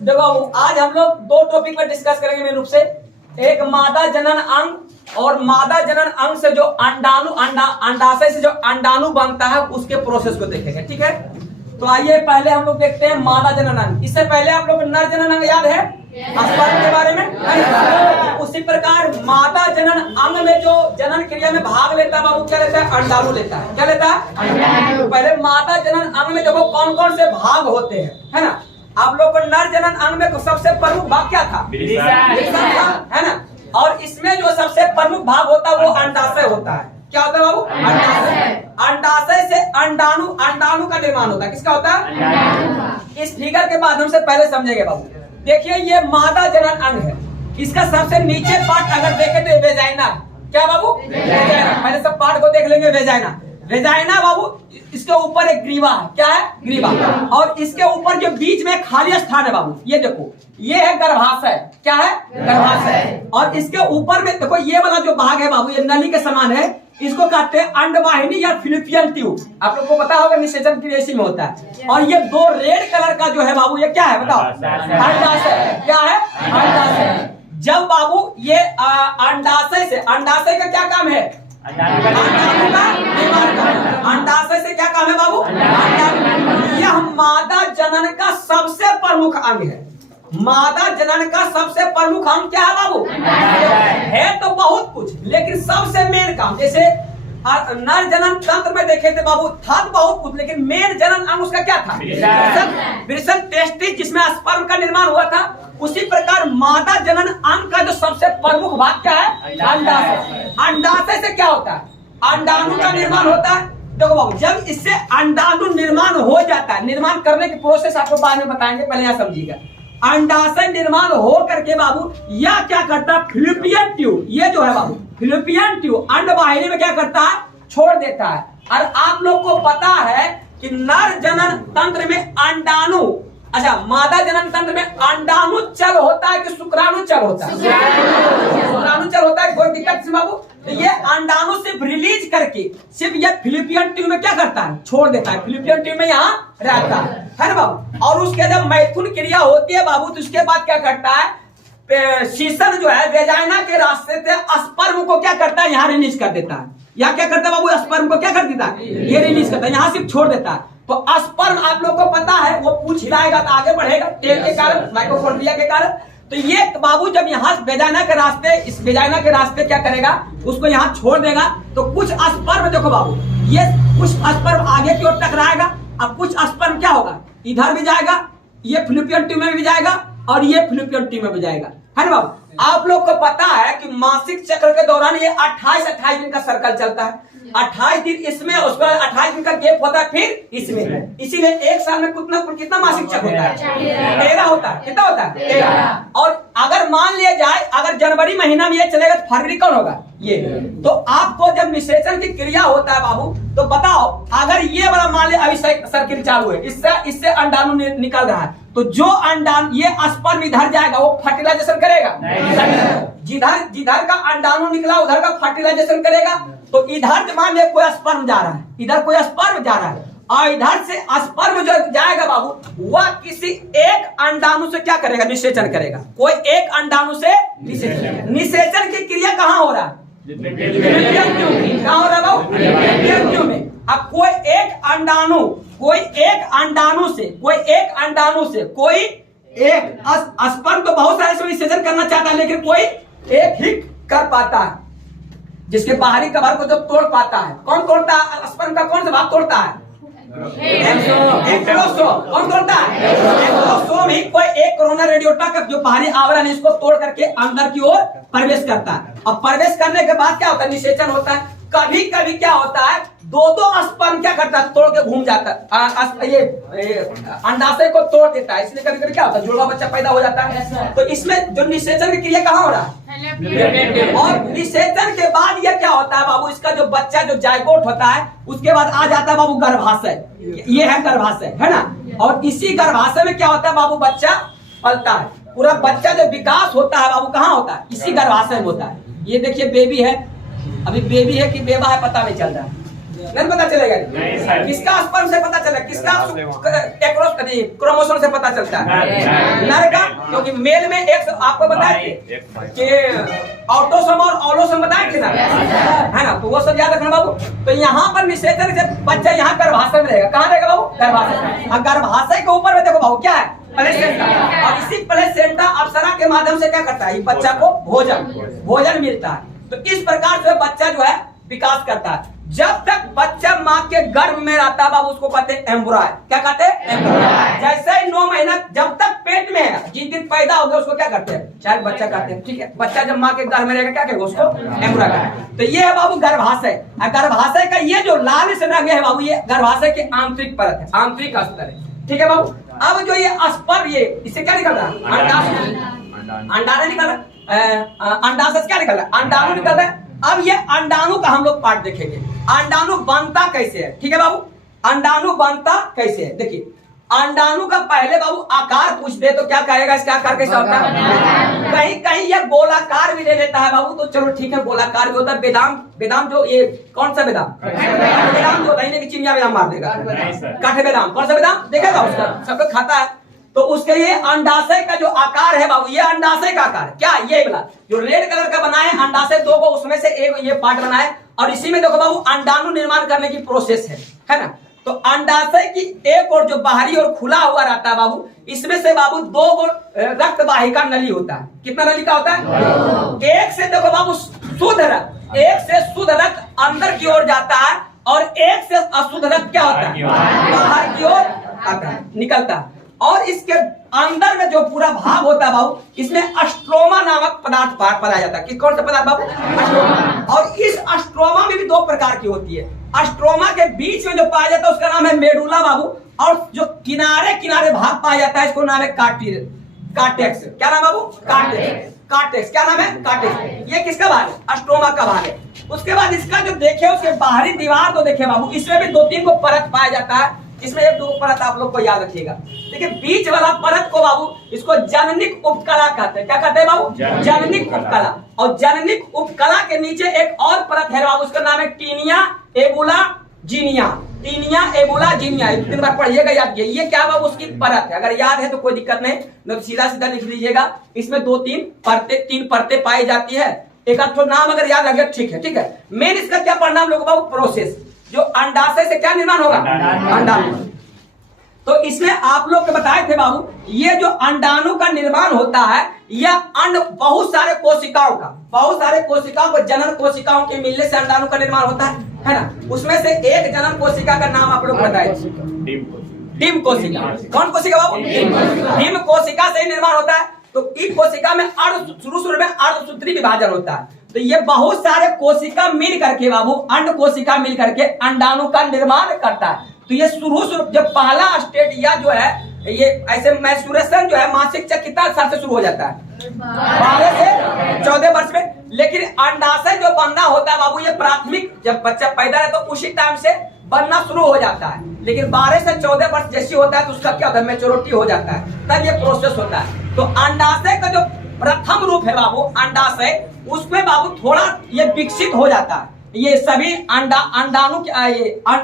देखो आज हम लोग दो टॉपिक पर डिस्कस करेंगे मेन रूप से। एक मादा जनन अंग और मादा जनन अंग से जो अंडाशय से जो अंडाणु बनता है उसके प्रोसेस को देखेंगे। ठीक है, तो आइए पहले हम लोग देखते हैं मादा जनन अंग। इससे पहले आप लोग नर जनन अंग याद है स्पर्म के बारे में। उसी प्रकार मादा जनन अंग में जो जनन क्रिया में भाग लेता है बाबू क्या लेता है? अंडाणु लेता है। क्या लेता है? तो पहले मादा जनन अंग में देखो कौन कौन से भाग होते हैं, है ना। आप लोग को नर जनन अंग में सबसे प्रमुख भाग क्या था? है ना। और इसमें जो सबसे प्रमुख भाग होता है वो अंडाशय होता है। क्या होता है बाबू? अंडाशय। अंडाशय से अंडाणु का निर्माण होता है। किसका होता है? इस फिगर के माध्यम से पहले समझेंगे बाबू। देखिए ये मादा जनन अंग है, इसका सबसे नीचे पार्ट अगर देखें तो वेजाइना। क्या बाबू? पहले सब पार्ट को देख लेंगे। वेजाइना बाबू, इसके ऊपर एक ग्रीवा है। क्या है? ग्रीवा। और इसके ऊपर जो बीच में खाली स्थान है बाबू, ये देखो, ये है गर्भाशय। क्या है? गर्भाशय। और इसके ऊपर में देखो ये वाला जो भाग है बाबू, ये नली के समान है, इसको कहते हैं अंडवाहिनी या फिलिपियन ट्यूब। आप लोग को पता होगा निषेचन क्रिया इसी में होता है। और ये दो रेड कलर का जो है बाबू, ये क्या है बताओ? अंडाशय। क्या है? अंडाशय। जब बाबू ये अंडाशय का क्या काम है? अंडाणु का निर्माण करना। अंडाशय से क्या काम है बाबू? यह मादा जनन का सबसे प्रमुख अंग है। मादा जनन का सबसे प्रमुख अंग क्या है बाबू? है तो बहुत कुछ, लेकिन सबसे मेन काम, जैसे नर जनन तंत्र में देखे थे बाबू, था तो बहुत कुछ, लेकिन मेन जनन अंग उसका क्या था? वृषण टेस्टिस, जिसमें स्पर्म का निर्माण हुआ था। उसी प्रकार मादा जनन अंग का जो सबसे प्रमुख भाग क्या है? अंडाशय। अंडाशय से क्या होता है? अंडाणु का निर्माण होता है। देखो बाबू, जब इससे अंडाणु निर्माण हो जाता है, निर्माण करने की प्रोसेस आपको बाद में बताएंगे, पहले यहाँ समझिएगा। अंडाशय निर्माण हो करके बाबू यह क्या करता है? फिलिपियन ट्यूब, ये जो है बाबू फिलिपियन ट्यूब अंडवाहिनी में क्या करता है? छोड़ देता है। और आप लोग को पता है कि नर जनन तंत्र में अंडाणु, अच्छा मादा जनन तंत्र में अंडाणु चल होता है कि शुक्राणु चल होता है? शुक्राणु चल होता है। कोई दिक्कत से बाबू? तो ये अंडाणु सिर्फ रिलीज करके सिर्फ ये फिलिपियन ट्यूब में क्या करता है? छोड़ देता है। फिलिपियन ट्यूब में यहाँ रहता है ना बाबू। और उसके जब मैथुन क्रिया होती है बाबू, तो उसके बाद क्या करता है? शीशन जो है वेजाइना के रास्ते से स्पर्म को क्या करता है? यहाँ रिलीज कर देता है। यहाँ क्या करता है बाबू? स्पर्म को क्या कर देता है? ये रिलीज करता है, यहाँ सिर्फ छोड़ देता है। तो स्पर्म आप लोग को पता है वो पूछ हिलाएगा तो आगे बढ़ेगा तेल के कारण, माइटोकॉन्ड्रिया के कारण। तो ये बाबू जब यहाँ वेजाइना के रास्ते, इस वेजाइना के रास्ते क्या करेगा? उसको यहाँ छोड़ देगा। तो कुछ स्पर्म देखो बाबू, ये कुछ स्पर्म आगे की ओर टकराएगा। अब कुछ स्पर्म क्या होगा? इधर भी जाएगा, ये फिलिपियन ट्यूब में भी जाएगा, और ये फिलिपियन ट्यूब में भी जाएगा, है ना बाबू। आप लोग को पता है कि मासिक चक्र के दौरान ये 28 दिन का सर्कल चलता है। 28 दिन इसमें, उसके बाद 28 दिन का गैप होता है, फिर इसमें। इसीलिए एक साल में कितना मासिक चक्र होता है? 13 होता है। कितना होता है? 13। और अगर मान लिया जाए अगर जनवरी महीना में ये चलेगा तो फरवरी कौन होगा? ये। तो आपको जब निषेचन की क्रिया होता है बाबू, तो बताओ अगर ये वाला मान लिया अभी सर्किल चालू है, इससे अंडाणु निकल रहा है, तो जो अंडाणु ये स्पर्म इधर जाएगा वो फर्टिलाइजेशन करेगा? जिधर का अंडाणु निकला उधर का फर्टिलाइजेशन करेगा। तो इधर मान लिया कोई स्पर्म जा रहा है, इधर कोई स्पर्म जा रहा है, और इधर से स्पर्म जो जाएगा बाबू वह किसी एक अंडाणु से क्या करेगा? निषेचन करेगा। कोई एक अंडाणु से निषेचन की क्रिया कहाँ हो रहा है? कहाँ हो रहा है बाबू? में। अब कोई एक अंडाणु से कोई एक स्पर्म तो बहुत सारे से निषेचन करना चाहता है, लेकिन कोई एक ही कर पाता है, जिसके बाहरी कवर को जब तोड़ पाता है। कौन तोड़ता है? स्पर्म का कौन सा भाग तोड़ता है? कौन तोड़ता है? ही कोई एक कोरोना रेडियोटा का जो बाहरी आवरण है इसको तोड़ करके अंदर की ओर प्रवेश करता है। अब प्रवेश करने के बाद क्या होता है? निषेचन होता है। कभी कभी क्या होता है? दो स्पर्म क्या करता है? तोड़ के घूम जाता है, ये अंडाशय को तोड़ देता है। इसलिए कभी कभी क्या होता है? जुड़वा बच्चा पैदा हो जाता है। तो इसमें जो निषेचन की क्रिया कहाँ हो रहा है? और निषेचन के बाद ये क्या होता है बाबू? इसका जो बच्चा जो जायगोट होता है उसके बाद आ जाता है बाबू गर्भाशय। ये है गर्भाशय, है ना। और इसी गर्भाशय में क्या होता है बाबू? बच्चा पलता है। पूरा बच्चा जो विकास होता है बाबू कहाँ होता है? इसी गर्भाशय में होता है। ये देखिए बेबी है, अभी बेबी है कि बेबा है पता नहीं चल रहा है। नहीं पता चलेगा। किसका स्पर्म से पता चलेगा, किसका क्रोमोसोम से पता चलता है, नर का, क्योंकि मेल में एक आपको बताए कि ऑटोसोम और ऑलोसोम बताए थे ना, है ना, तो वो सब याद रखना बाबू। तो यहाँ पर निषेचन से बच्चा यहाँ गर्भाशय में रहेगा, कहाँ रहेगा बाबू, गर्भाशय। और गर्भाशय के ऊपर में देखो बाबू क्या है, प्लेसेंटा, और इसी प्लेसेंटा अप्सरा के माध्यम से क्या करता है, बच्चा को भोजन मिलता है। तो इस प्रकार से बच्चा जो है विकास करता है। जब तक बच्चा माँ के गर्भ में रहता है बाबू, उसको कहते हैं एम्ब्रॉय। क्या कहते हैं, एम्ब्रॉय। जैसे ही 9 महीना जब तक पेट में है, जिस दिन पैदा हो गया उसको क्या करते हैं, शायद बच्चा कहते हैं, ठीक है। बच्चा जब माँ के गर्भ में रहेगा क्या कहेगा, उसको एम्ब्रॉय कहते हैं। तो ये है बाबू गर्भाशय। गर्भाशय का ये जो लाल से रंग है बाबू, ये गर्भाशय की आंतरिक परत है, आंतरिक स्तर है, ठीक है बाबू। अब जो ये स्पर्म, ये इससे क्या निकल रहा है, अंडाशय निकल रहा है, अंडाशय क्या निकल रहा है, अंडाणु निकल रहा है। अब ये अंडाणु का हम लोग पार्ट देखेंगे, अंडाणु बनता कैसे है, ठीक है बाबू। अंडाणु बनता कैसे है, देखिए अंडाणु का पहले बाबू आकार पूछ दे तो क्या कहेगा, इसका आकार कैसा होता है, कहीं कहीं ये गोलाकार भी ले लेता है बाबू, तो चलो ठीक है, गोलाकार भी होता है। बेदाम जो ये कौन सा बेदाम, बेदाम जो नहीं, लेकिन चिनिया बेदाम मार देगा, काठे बेदाम, कौन सा बेदाम देखेगा, उसका सब लोग खाता है। तो उसके ये अंडाशय का जो आकार है बाबू, ये अंडाशय का आकार क्या, ये वाला जो रेड कलर का बनाए अंडाशय 2 को, उसमें से एक ये पार्ट बनाए, और इसी में देखो बाबू अंडाणु निर्माण करने की प्रोसेस है ना। तो अंडाशय की एक और जो बाहरी और खुला हुआ रहता है बाबू, इसमें से बाबू 2 रक्त वाहिका नली होता है। कितना नली का होता है, एक से देखो बाबू शुद्ध रक्त, एक से शुद्ध रक्त अंदर की ओर जाता है, और एक से अशुद्ध रक्त क्या होता है, बाहर की ओर आता है, निकलता है। और इसके अंदर में जो पूरा भाग होता है बाबू, इसमें अस्ट्रोमा नामक पदार्थ पाया जाता है। किस कौन सा पदार्थ बाबू, अस्ट्रोमा। और इस अस्ट्रोमा में भी 2 प्रकार की होती है। अस्ट्रोमा के बीच में जो पाया जाता है उसका नाम है मेडुला बाबू, और जो किनारे किनारे भाग पाया जाता है इसको नाम है कार्टेक्स। क्या नाम बाबू, कार्टेक्स। क्या नाम है, कार्टेक्स। ये किसका भाग है, अस्ट्रोमा का भाग है। उसके बाद इसका जो देखे, उसके बाहरी दीवार को देखे बाबू, इसमें भी 2-3 को परत पाया जाता है। इसमें 1-2 परत आप लोग को याद रखिएगा। देखिए बीच वाला परत को बाबू, इसको जननिक उपकला कहते हैं। क्या कहते हैं बाबू, जननिक उपकला। और जननिक उपकला के नीचे एक और परत है बाबू, उसका नाम है टीनिया एबुला जीनिया। टीनिया एबुला जीनिया, 3 बार पढ़िएगा, याद कीजिए। ये क्या बाबू, उसकी परत है। अगर याद है तो कोई दिक्कत नहीं, तो सीधा सीधा लिख लीजिएगा। इसमें 3 परतें पाई जाती है। एक आध नाम अगर याद रखिए, ठीक है, ठीक है। मेन इसका क्या पढ़ना हम लोग बाबू, प्रोसेस। जो अंडाशय से क्या निर्माण होगा, अंडाणु। तो इसमें आप लोग के बताए थे बाबू, ये जो अंडाणु का निर्माण होता है, यह बहुत सारे कोशिकाओं को जनन कोशिकाओं के मिलने से अंडाणु का निर्माण होता है ना। उसमें से एक जनन कोशिका का नाम आप लोग बताए, डिम कोशिका। कौन कोशिका बाबू, डिम कोशिका से ही निर्माण होता है। तो इस कोशिका में शुरू में अर्धसूत्री विभाजन होता है। तो ये बहुत सारे कोशिका मिल करके बाबू, अंड कोशिका मिल करके अंडाणु का निर्माण करता है। तो ये शुरू जब पहला स्टेट या जो है, ये ऐसे मैच्योरेशन जो है, मासिक चक्र कितना साल से शुरू हो जाता है, 12 से 14 वर्ष में। लेकिन अंडाशय जो बनना होता है बाबू, ये प्राथमिक, जब बच्चा पैदा है तो उसी टाइम से बनना शुरू हो जाता है। लेकिन 12 से 14 वर्ष जैसी होता है तो उसका क्या होता है, मैच्योरिटी हो जाता है, तब ये प्रोसेस होता है। तो अंडाशय का जो प्रथम रूप है बाबू, अंडाशय, उसमें बाबू थोड़ा ये विकसित हो जाता है। ये सभी अंडाणु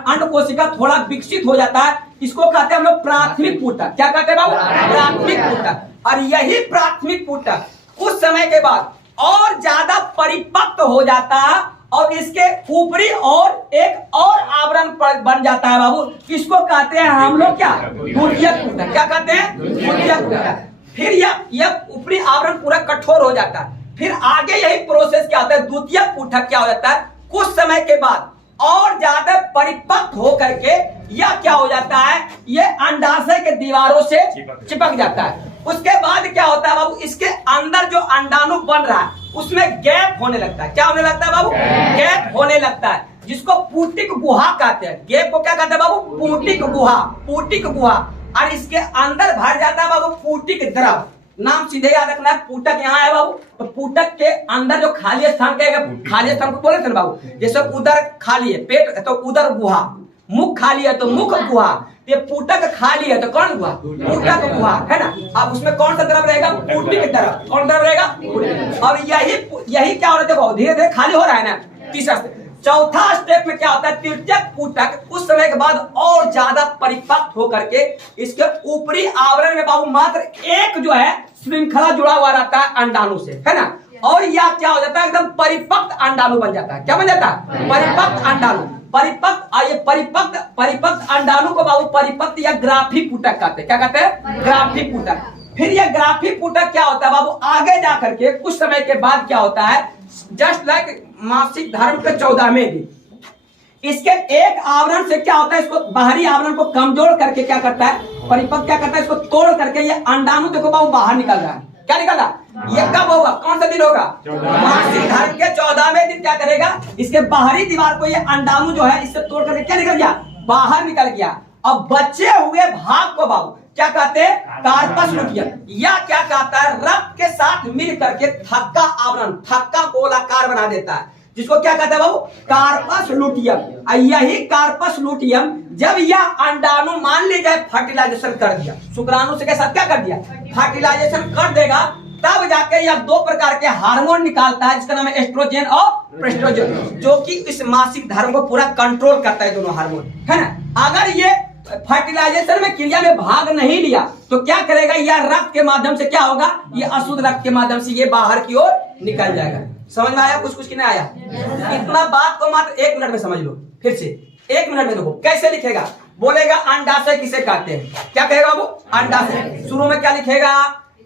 अंड कोशिका थोड़ा विकसित हो जाता है। इसको कहते हैं हम लोग प्राथमिक ऊतक। क्या कहते हैं बाबू, प्राथमिक ऊतक। और यही प्राथमिक ऊतक कुछ समय के बाद और ज्यादा परिपक्व हो जाता है, और इसके ऊपरी और एक और आवरण बन जाता है बाबू। इसको कहते हैं हम लोग क्या, द्वितीयक ऊतक। क्या कहते हैं, द्वितीयक ऊतक। फिर यह ऊपरी आवरण पूरा कठोर हो जाता है। फिर आगे यही प्रोसेस क्या होता है, द्वितीयक ऊतक क्या हो जाता है, कुछ समय के बाद और ज्यादा परिपक्व हो करके यह क्या हो जाता है, ये अंडाशय के दीवारों से चिपक जाता है। उसके बाद क्या होता है बाबू, इसके अंदर जो अंडाणु बन रहा है उसमें गैप होने लगता है। क्या होने लगता है बाबू, गैप होने लगता है, जिसको पूटिक गुहा कहते हैं। गैप को क्या कहते हैं बाबू, पूटिक गुहा, पूटिक गुहा। और इसके अंदर भर जाता है बाबू पूटिक द्रव। नाम सीधे याद रखना है, पूटक यहाँ है बाबू। तो पूटक के अंदर जो खाली स्थान कहेगा, खाली स्थान को बोले थे ना बाबू, जैसे उदर खाली है, पेट तो उदर गुहा, मुख खाली है तो मुख गुहा, ये पूटक खाली है तो कौन गुहा, पूटक गुहा, है ना। अब उसमें कौन सा द्रव रहेगा, पूटिक द्रव। कौन द्रव रहेगा, और यही क्या हो रहा है, देखो धीरे धीरे खाली हो रहा है ना। तीसरा चौथा स्टेप में क्या होता है, तृतीयक ऊतक उस समय के बाद और ज्यादा परिपक्व होकर के इसके ऊपरी आवरण में बाबू मात्र एक जो है श्रृंखला जुड़ा हुआ रहता है अंडाणु से, है ना। और यह क्या हो जाता है, एकदम परिपक्व अंडाणु बन जाता है। क्या बन जाता है, परिपक्व अंडाणु। परिपक्व अंडाणु को बाबू परिपक्व या ग्राफिक ऊतक कहते हैं। क्या कहते हैं, ग्राफिक ऊतक। फिर यह ग्राफिक ऊतक क्या होता है बाबू, आगे जाकर के कुछ समय के बाद क्या होता है, जस्ट लाइक मासिक धर्म के 14वें दिन इसके एक आवरण से क्या होता है, इसको बाहरी आवरण को कमजोर करके क्या करता है, परिपक्व क्या करता है, इसको तोड़ करके ये अंडाणु देखो बाबू बाहर निकल रहा है। क्या निकल रहा है, ये कब होगा, कौन सा दिन होगा, मासिक धर्म के 14वें दिन क्या करेगा, इसके बाहरी दीवार को ये अंडाणु जो है इससे तोड़ करके क्या निकल गया, बाहर निकल गया। अब बचे हुए भाग को बाबू क्या कहते हैं, कार्पस लुटियम, या क्या कहता है, रक्त के साथ मिल करके थक्का आवरण, थक्का गोलाकार बना देता है, जिसको क्या कहते हैं बाबू, कार्पस लुटियम। यही कार्पस लुटियम जब यह अंडाणु मान लीजिए फर्टिलाइजेशन कर दिया, शुक्राणु से के साथ क्या कर दिया, फर्टिलाइजेशन कर देगा, तब जाके यह दो प्रकार के हार्मोन निकालता है, जिसका नाम है एस्ट्रोजन और प्रोस्ट्रोजन, जो कि इस मासिक धर्म को पूरा कंट्रोल करता है, दोनों हार्मोन, है ना। अगर ये फर्टिलाइजेशन में क्रिया में भाग नहीं लिया तो क्या करेगा, यह रक्त के माध्यम से क्या होगा, ये अशुद्ध रक्त के माध्यम से ये बाहर की ओर निकल जाएगा। समझ में आया, कुछ की नहीं आया, इतना बात को मात्र 1 मिनट में समझ लो। फिर से 1 मिनट में देखो कैसे लिखेगा, बोलेगा अंडाशय किसे कहते हैं, क्या कहेगा वो, अंडाशय। शुरू में क्या लिखेगा,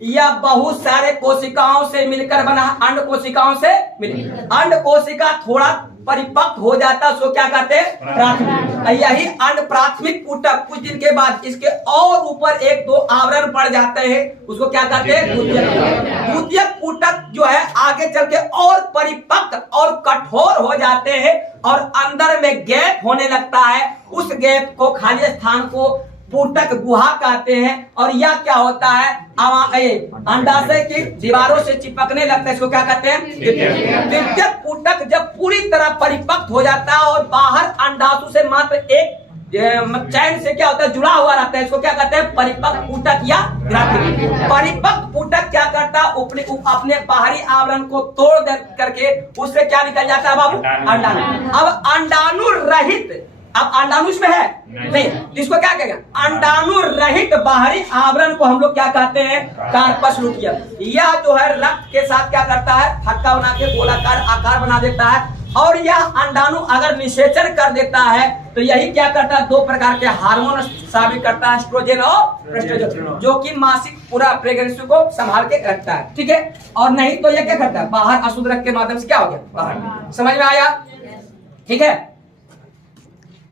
यह बहुत सारे कोशिकाओं से मिलकर बना, अंड कोशिकाओं से मिलकर, अंड कोशिका थोड़ा परिपक्व हो जाता है, उसको क्या कहते हैं, प्राथमिक। यही अंड प्राथमिक ऊतक कुछ दिन के बाद इसके और ऊपर 1-2 आवरण पड़ जाते हैं, उसको क्या कहते हैं, द्वितीयक। द्वितीयक ऊतक जो है आगे चल के और परिपक्व और कठोर हो जाते हैं और अंदर में गैप होने लगता है, उस गैप को, खाली स्थान को पूटक गुहा कहते हैं। और यह क्या होता है, अंडाशय की दीवारों से चिपकने लगता है, इसको क्या कहते हैं, तृतीयक पूटक। जब पूरी तरह परिपक्व हो जाता है और बाहर अंडाशु से मात्र एक चैन से क्या होता है, जुड़ा हुआ रहता है, इसको क्या कहते हैं, परिपक्व पूटक या ग्राफिक। परिपक्व पूटक क्या करता है, अपने बाहरी आवरण को तोड़ करके उससे क्या निकल जाता है बाबू, अंडाणु। अब अंडाणु रहित, अब अंडाणु इसमें है नहीं, इसको क्या कहेंगे, अंडाणु रहित बाहरी आवरण को हम लोग क्या कहते हैं, कार्पस लुटियम। यह जो है रक्त के साथ क्या करता है, थक्का बना के गोलाकार आकार बना देता है। और यह अंडाणु अगर निषेचन कर देता है तो यही क्या करता है, 2 प्रकार के हार्मोन स्रावित करता है, एस्ट्रोजन और प्रोस्ट्रोजन, जो कि मासिक पूरा प्रेगनेंसी को संभाल के रखता है, ठीक है। और नहीं तो यह क्या करता है, बाहर अशुद्ध रक्त के माध्यम से क्या हो गया, बाहर। समझ में आया, ठीक है।